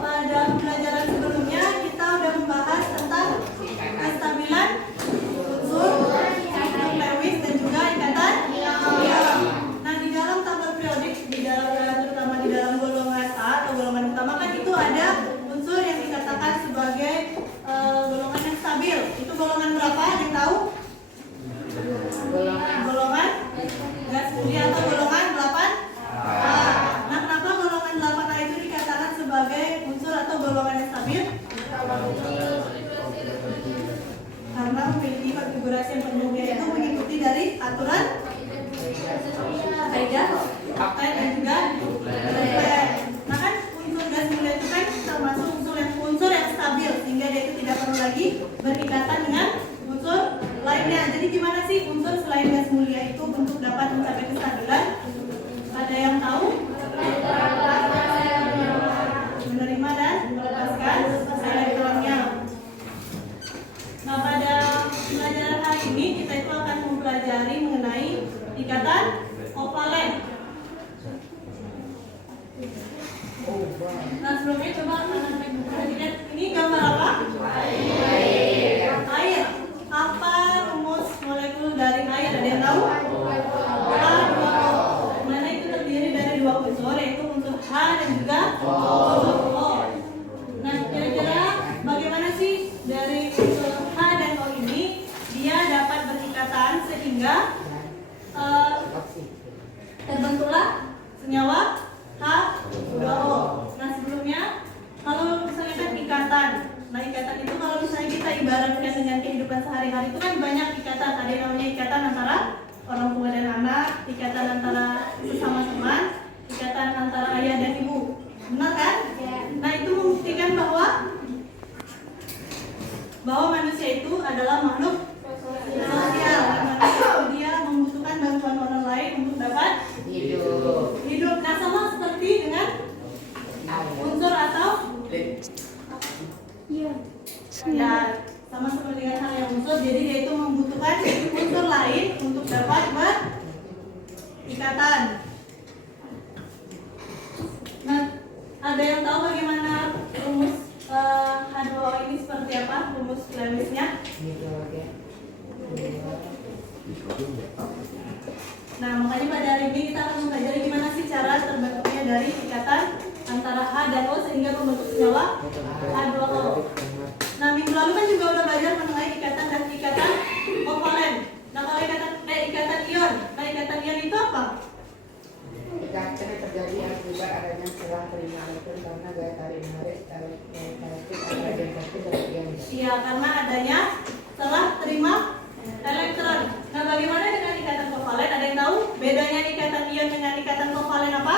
Pada pelajaran sebelumnya kita udah membahas tentang kestabilan unsur, Lewis dan juga ikatan ion. Nah, di dalam tabel periodik, terutama di dalam golongan A atau golongan utama kan itu ada unsur yang dikatakan sebagai golongan yang stabil. Itu golongan berapa? Ada yang tahu? Golongan gas mulia atau golongan 8A. Nah, kenapa golongan 8A itu dikatakan sebagai unsur atau golongan yang stabil? Karena memiliki konfigurasi yang penuh, yaitu mengikuti dari aturan kaidah Octet dan juga Lefebvre. Nah kan unsur gas mulia itu kan termasuk unsur yang stabil, sehingga dia itu tidak perlu lagi berikatan dengan unsur lainnya. Jadi gimana sih unsur selain gas mulia itu untuk dapat mencapai kestabilan? Ada yang tahu? Menerima dan melepaskan elektronnya. Nah, pada pelajaran hari ini kita itu akan mempelajari mengenai ikatan kovalen. Nah, sebelumnya coba lihat ini gambar apa? Air. Apa rumus molekul dari air? Ada yang tahu? H2O. Mana itu terdiri dari dua unsur, yaitu unsur H dan juga unsur O. Nah, kira-kira bagaimana sih dari unsur H dan O ini dia dapat berikatan sehingga terbentuklah senyawa H2O. Nah, sebelumnya kalau misalnya kan ikatan, nah ikatan itu kalau misalnya kita ibaratkan dengan kehidupan sehari-hari itu kan banyak ikatan. Ada yang namanya ikatan antara orang tua dan anak, ikatan antara sesama teman, ikatan antara ayah dan ibu. Benar kan? Nah, itu membuktikan bahwa manusia itu adalah makhluk sosial. Manusia dia membutuhkan bantuan orang lain untuk dapat hidup. Nah, sama seperti dengan unsur atau ya, sama seperti dengan hal yang unsur. Jadi dia itu membutuhkan unsur lain untuk dapat berikatan. Nah, ada yang tahu bagaimana rumus H2O ini seperti apa? Rumus Lewisnya? Nah, makanya pada hari ini kita akan mempelajari gimana sih cara terbentuknya dari ikatan antara H dan O sehingga membentuk senyawa H2O. Nah, minggu lalu kan juga udah belajar mengenai ikatan dan ikatan kovalen. Nah, kalau ikatan ion, nah ikatan ion itu apa? Ikatan terjadi akibat adanya selang terima elektron karena gaya tarik menarik elektrik antara satu dan ion. Iya, karena adanya selang terima elektron. Nah, bagaimana dengan ikatan kovalen? Ada yang tahu bedanya ikatan ion dengan ikatan kovalen apa?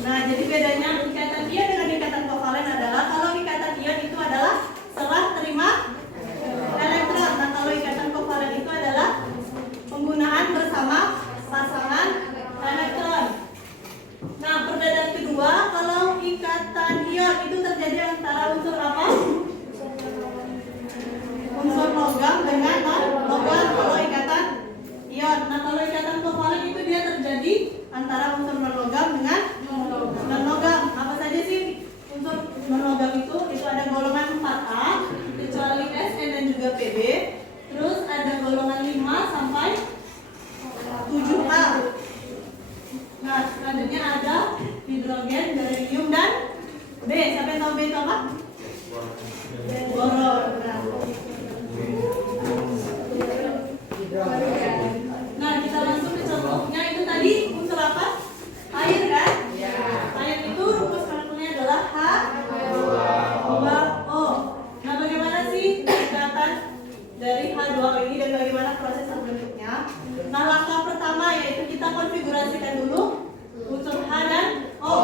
Nah, jadi bedanya ikatan ion dengan ikatan kovalen adalah kalau ikatan ion itu adalah serah terima elektron. Nah, kalau ikatan kovalen itu adalah penggunaan bersama pasangan elektron. Nah, perbedaan kedua, kalau ikatan ion itu terjadi antara unsur apa? Unsur logam dengan non-logam kalau ikatan ion. Nah, kalau ikatan kovalen itu dia terjadi antara unsur non-logam dengan non-logam. Apa saja sih unsur non-logam itu? Itu ada golongan 4A, kecuali Sn dan juga Pb. Terus ada golongan 5 sampai 7A. Nah, selanjutnya ada hidrogen, berilium, dan B. Siapa yang tahu B itu apa? Boron. Nah, kita langsung ke contohnya. Itu tadi unsur apa? Air kan? Air itu rumus molekulnya adalah H2O. Nah, bagaimana sih ikatan dari H2O ini dan bagaimana proses terbentuknya? Nah, langkah pertama yaitu kita konfigurasikan dulu unsur H dan O.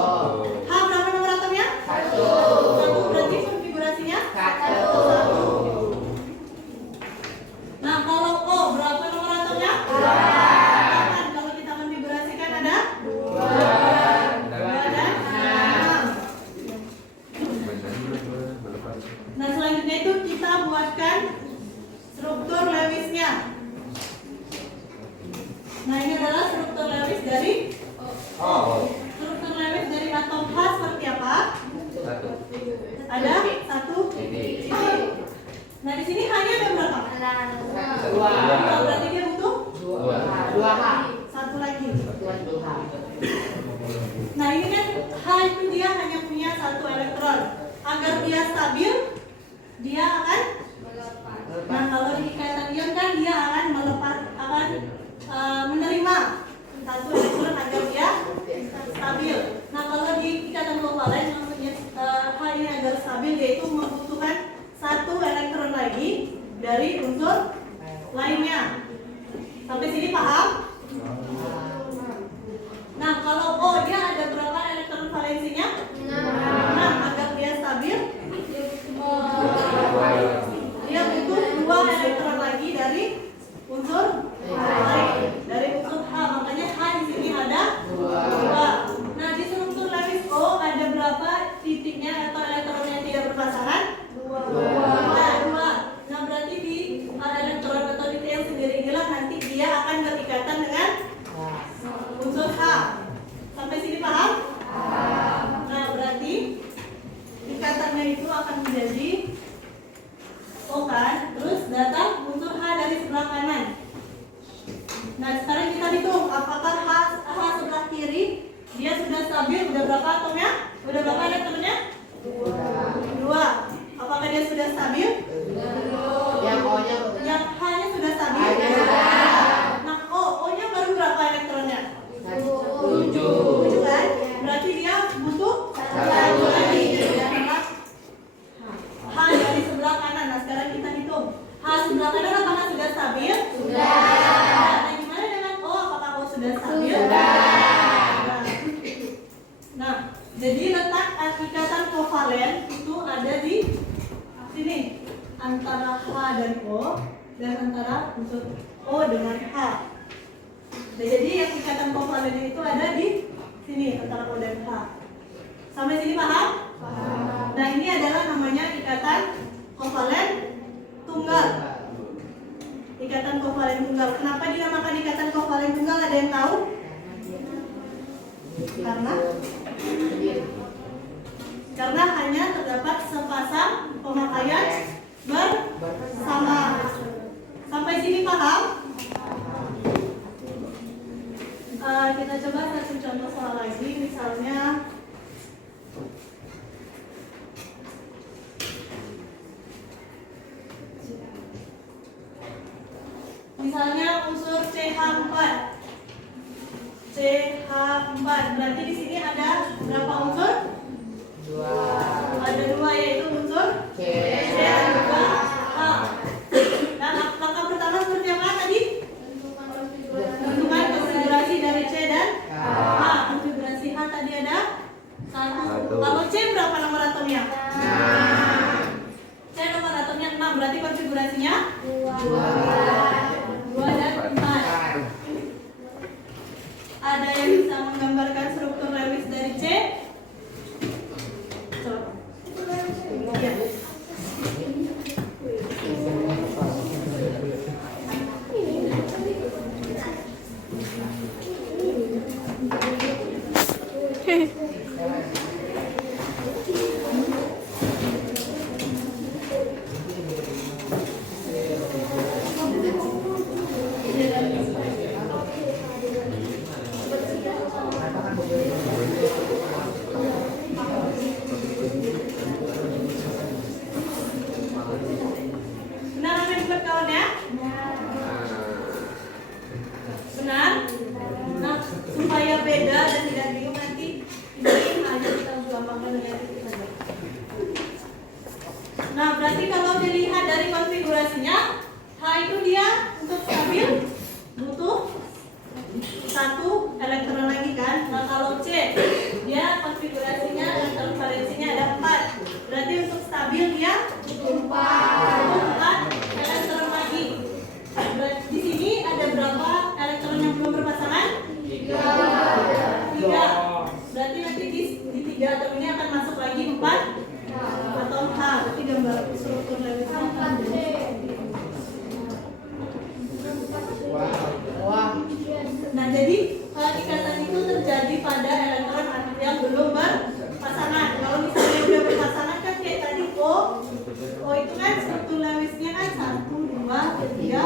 H berapa nomor atomnya? 1. Berarti konfigurasinya? 1. Nah, kalau O berapa nomor atomnya? 8. Kalau kita konfigurasikan ada 2 dan 6. Nah, selanjutnya itu kita buatkan struktur Lewis-nya. Nah, ini adalah struktur Lewis dari O. Struktur Lewis dari atom H seperti apa? Ada satu titik. Nah, di sini hanya ada berapa? Dua. Berarti dia butuh Dua H. satu lagi. Dua H. Nah, ini kan H itu dia hanya punya satu elektron. Agar dia stabil, dia akan. Nah, kalau di ikatan ion kan dia akan menerima satu elektron agar dia stabil. Nah, kalau di ikatan kovalen maksudnya H ini agar stabil, yaitu membutuhkan satu elektron lagi dari unsur lainnya. Sampai sini paham? Nah, kalau O dia ada berapa elektron valensinya? 6. Agar dia stabil, dia butuh 2 elektron lagi dari unsur lain, dari unsur H. Makanya H di sini ada 2. Nah, di struktur Lewis O ada berapa titiknya atau elektron yang tidak berpasangan? 2. Nah, berarti di elektron atau titik yang sendiri inilah nanti dia akan berikatan dengan unsur H. Sampai sini paham? Nah, berarti ikatannya itu akan menjadi O kan, terus datang unsur H dari sebelah kanan. Nah, sekarang kita hitung apakah H sebelah kiri dia sudah stabil, udah berapa atomnya? Udah berapa elektronnya? 2. Apakah dia sudah stabil? Yang O-nya, Yang H-nya sudah stabil? Nah, O-nya baru berapa elektronnya? 7 kan? Berarti dia butuh satu lagi. H dari sebelah kanan. Nah, sekarang kita hitung. H sebelah kanan apakah sudah stabil? Nah, gimana dengan O? Apakah O sudah stabil? Nah, jadi letak ikatan kovalen itu ada di sini, antara H dan O, dan antara unsur O dengan H. Nah, jadi yang ikatan kovalen itu ada di sini, antara O dan H. Sampai sini paham? Nah, ini adalah namanya ikatan kovalen tunggal. Ikatan kovalen tunggal. Kenapa dinamakan ikatan kovalen tunggal? Ada yang tahu? Karena hanya terdapat sepasang pemakaian bersama. Sampai sini paham? Kita coba satu contoh soal lagi, misalnya unsur CH4. CH4 berarti di sini ada berapa unsur? 2. Ada 2, yaitu unsur C dan juga H. Nah, langkah pertama seperti apa tadi? Tentukan konfigurasi dari C dan H. Konfigurasi H tadi ada 1. Kalau C berapa nomor atomnya? 6. C nomor atomnya 6, berarti konfigurasinya 2 dan 4. Ada yang bisa menggambarkan struktur Lewis dari C? Coba. Ya. Benar apa yang dibuat kawan ya? Benar? Nah, supaya beda dan tidak bingung nanti ini hanya kita gampangkan dengan itu saja. Nah, berarti kalau dilihat dari konfigurasinya, H itu dia untuk stabil butuh 1 elektron lagi kan? Nah, kalau C dia konfigurasinya elektron valensinya ada 4. Berarti untuk stabil dia butuh 4 elektron lagi. Berarti di sini ada berapa elektron yang belum berpasangan? 3. Berarti nanti di 3 atom ini akan masuk lagi 4 atom H. Berarti gambar Wah. Nah, jadi ikatan itu terjadi pada elektron atom yang belum berpasangan. Kalau misalnya udah berpasangan kan kayak tadi O itu kan struktur Lewisnya kan 1, 2, 3,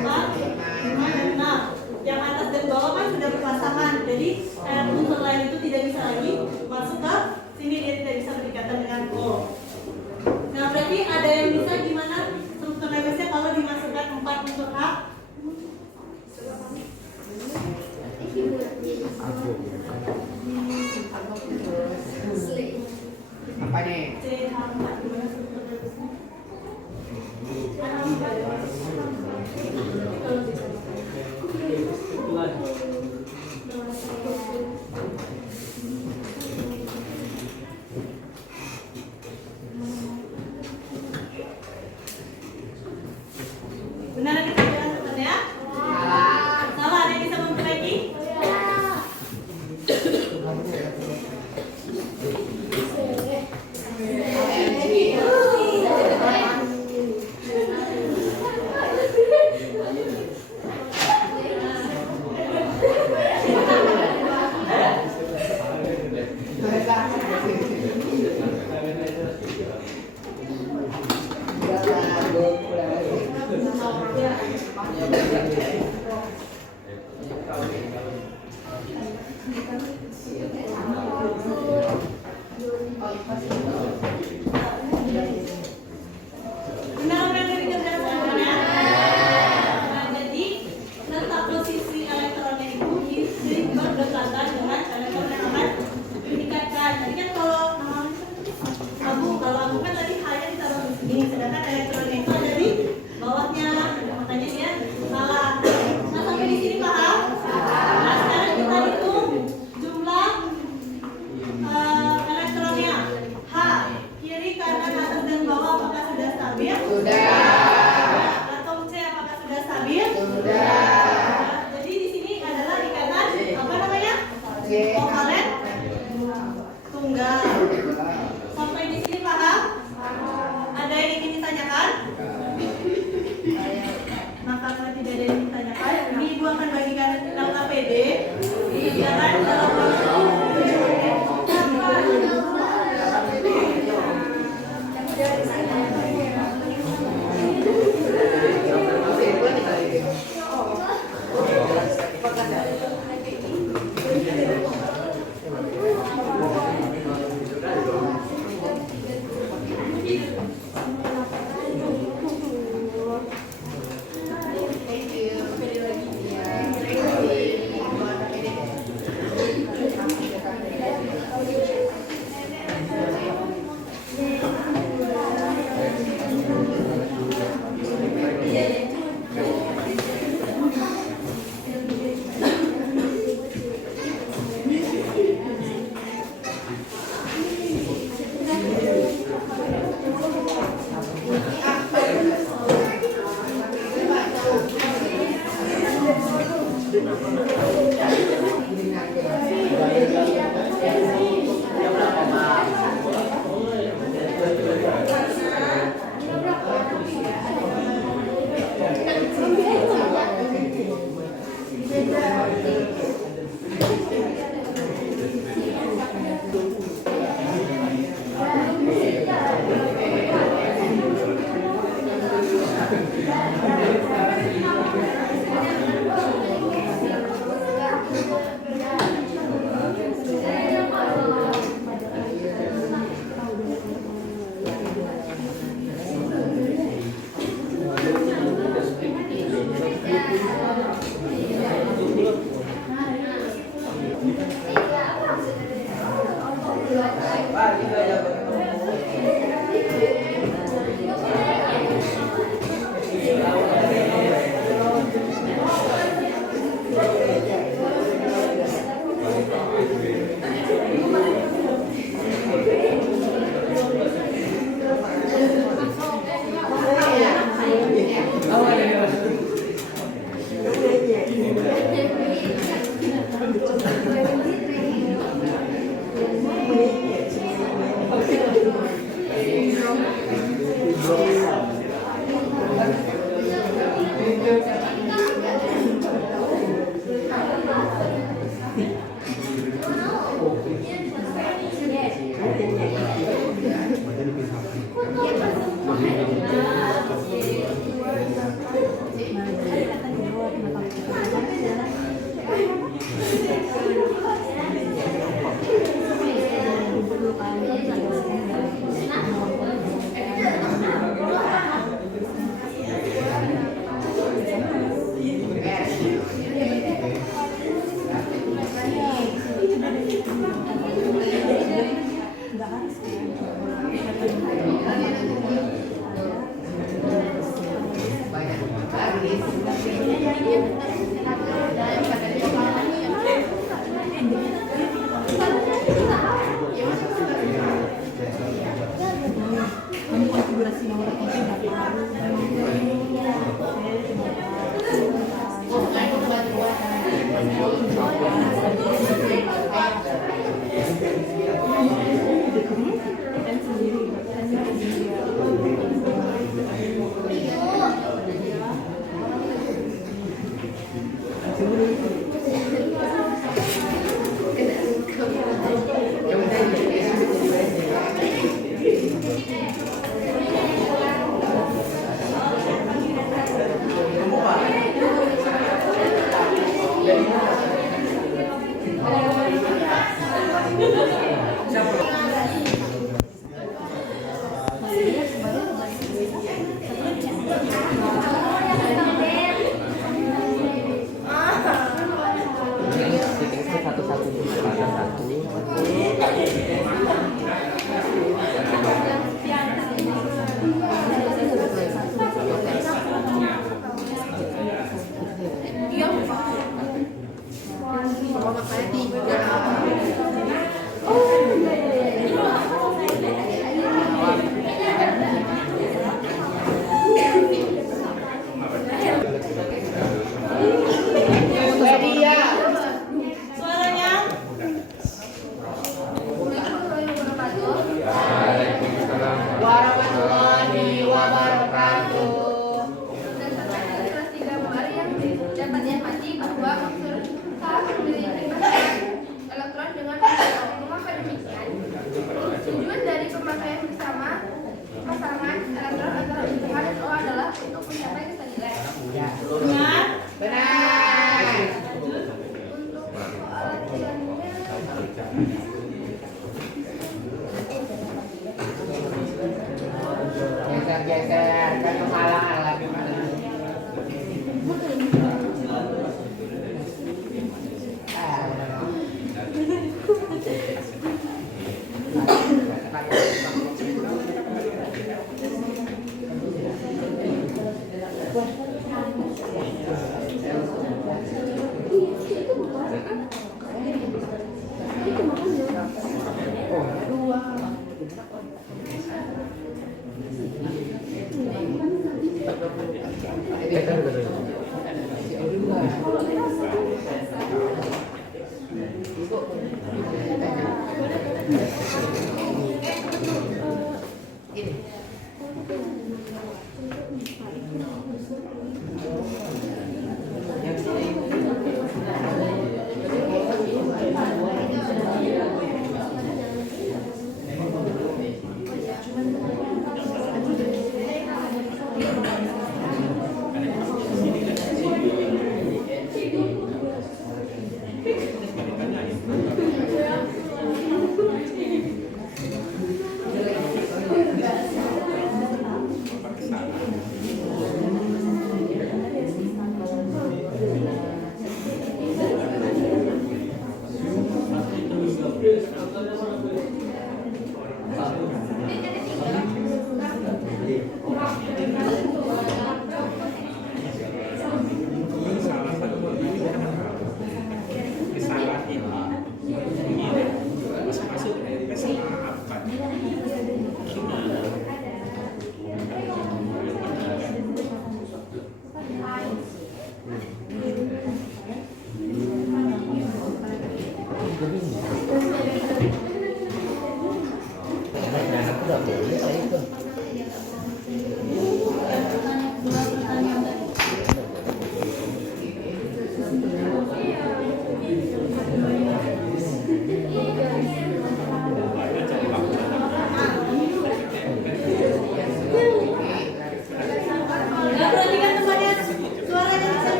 4, 5, dan 6. Yang atas dan bawah kan sudah berpasangan. Jadi unsur lain itu tidak bisa lagi masuk ke sini, dia tidak bisa berikatan dengan O. Nah, berarti ada yang bisa gimana struktur Lewisnya kalau dimasukkan 4 unsur A? Apa nih? CH4 gimana struktur Lewisnya? Benar kita jalan teman ya? Salah, ada yang bisa memperbaiki? Benar benar dari kerjaan teman ya? Nah, jadi letak posisi elektronnya itu di berdekatan dengan elektron yang akan dinikatkan. Tadi kan kalau abu kan tadi hanya ditaruh di sini, sedangkan elektronnya itu ada di bawahnya. Makanya dia salah. Nah, sampai di sini paham? Nah, sekarang kita hitung jumlah elektronnya. H, kiri, kanan, atas, dan bawah apakah sudah stabil? Sudah. Atom C apakah sudah stabil? Sudah. Jadi di sini adalah ikatan apa namanya? C. Kovalen tunggal. Sampai di sini paham? Ada yang ingin ditanyakan? Nah, karena tidak ada yang ditanyakan, ini Ibu akan bagikan dalam APD. Jalan dalam waktu 7 menit. Suaranya. Warahmatullahi wabarakatuh. Berdasarkan kelas 3 Muar yang dapat diamati bahwa unsur salah memiliki pemakaian elektron dengan mengapa demikian? Tujuan dari pemakaian bersama pasangan elektron antara unsur H dan O adalah untuk mencapai kestabilitas. Benar. Benar. Untuk penelitiannya Geser-geser kan menghalang-halang gimana?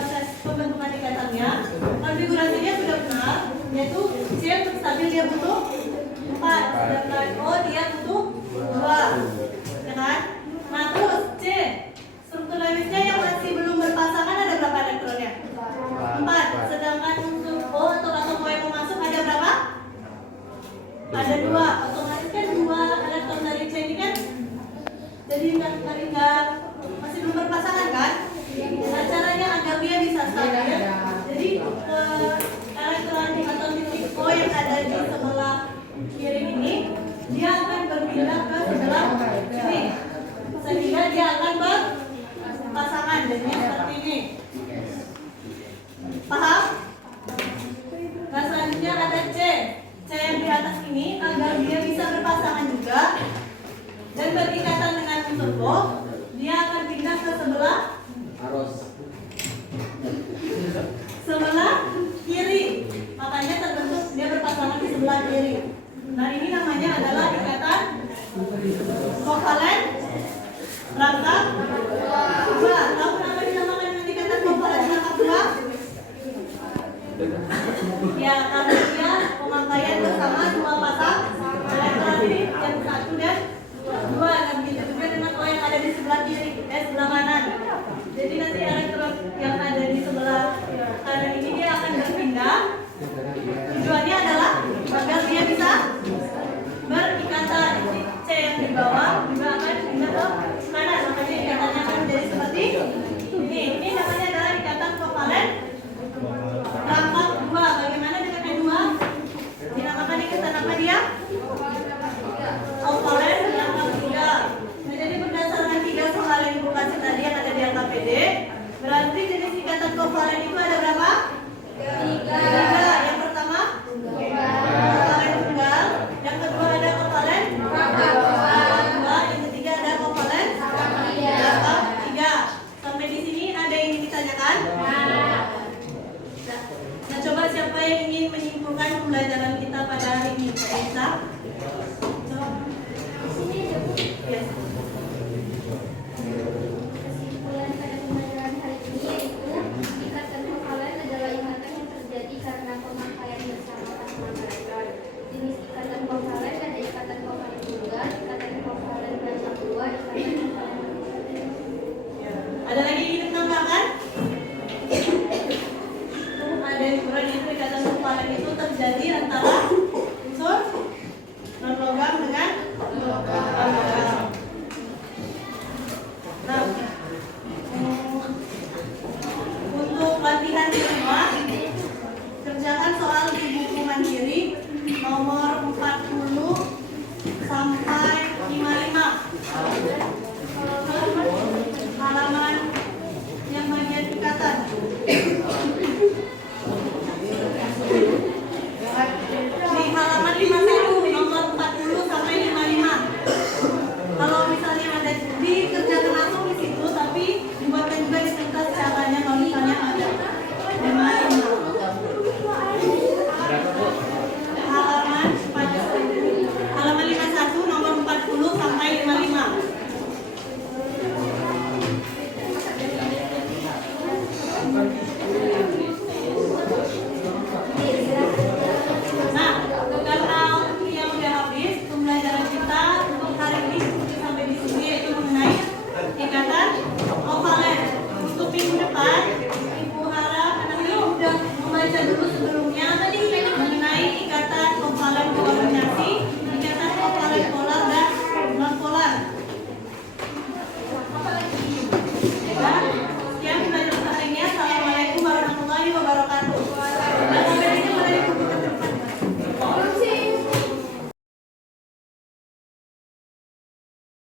proses pembentukan ikatannya. Konfigurasinya sudah benar, yaitu C untuk stabil dia butuh 4, sedangkan O dia butuh 2, ya kan? Nah terus C, struktur Lewisnya yang masih belum berpasangan ada berapa elektronnya? 4, sedangkan unsur O atau atom O yang mau masuk ada berapa? Ada 2, otomatis kan 2 elektron dari C ini kan jadi nggak masih belum berpasangan kan? Nah caranya agar dia bisa stabil, jadi elektron atau titik O yang ada di sebelah kiri ini dia akan berpindah ke sebelah sini, sehingga dia akan berpasangan jadinya seperti ini. Paham? Nah selanjutnya ada C yang di atas ini agar dia bisa berpasangan juga dan berikatan dengan unsur O, dia akan pindah ke sebelah kiri, makanya terbentuk dia berpasangan di sebelah kiri. Nah ini namanya adalah ikatan kovalen rangkap 2. Tahu kenapa dinamakan dengan ikatan kovalen rangkap 2? Ya karena dia pemakaian bersama 2 pasang elektron ini, yang 1 dan 2, dan begitu juga dengan O yang ada di sebelah kiri, sebelah kanan. Jadi nanti elektron yang ada di sebelah kanan ini dia akan berpindah. Tujuannya adalah agar dia bisa berikatan. C yang di bawah juga akan pindah ke kanan, makanya ikatannya akan menjadi seperti ini. Ini namanya adalah ikatan kovalen rangkap 2. Bagaimana dengan yang 2? Dinamakan ikatan apa dia? Kovalen rangkap 3. Nah, jadi berdasarkan 3 soal yang Ibu kasih tadi yang ada di angka PD, berarti jenis ikatan kovalen itu ada berapa? 3. Yang pertama kovalen tunggal, yang kedua ada kovalen rangkap 2, yang ketiga ada kovalen rangkap 3. Sampai di sini ada yang ingin ditanyakan? Nah, coba siapa yang ingin menyimpulkan pembelajaran kita pada hari ini? Bisa? Yes. Kesimpulan pada pembelajaran hari ini yaitu ikatan kovalen adalah ikatan yang terjadi karena pemakaian bersama pasangan elektron. Jenis ikatan kovalen ada ikatan kovalen tunggal, ikatan kovalen rangkap 2, ikatan kovalen. Ada lagi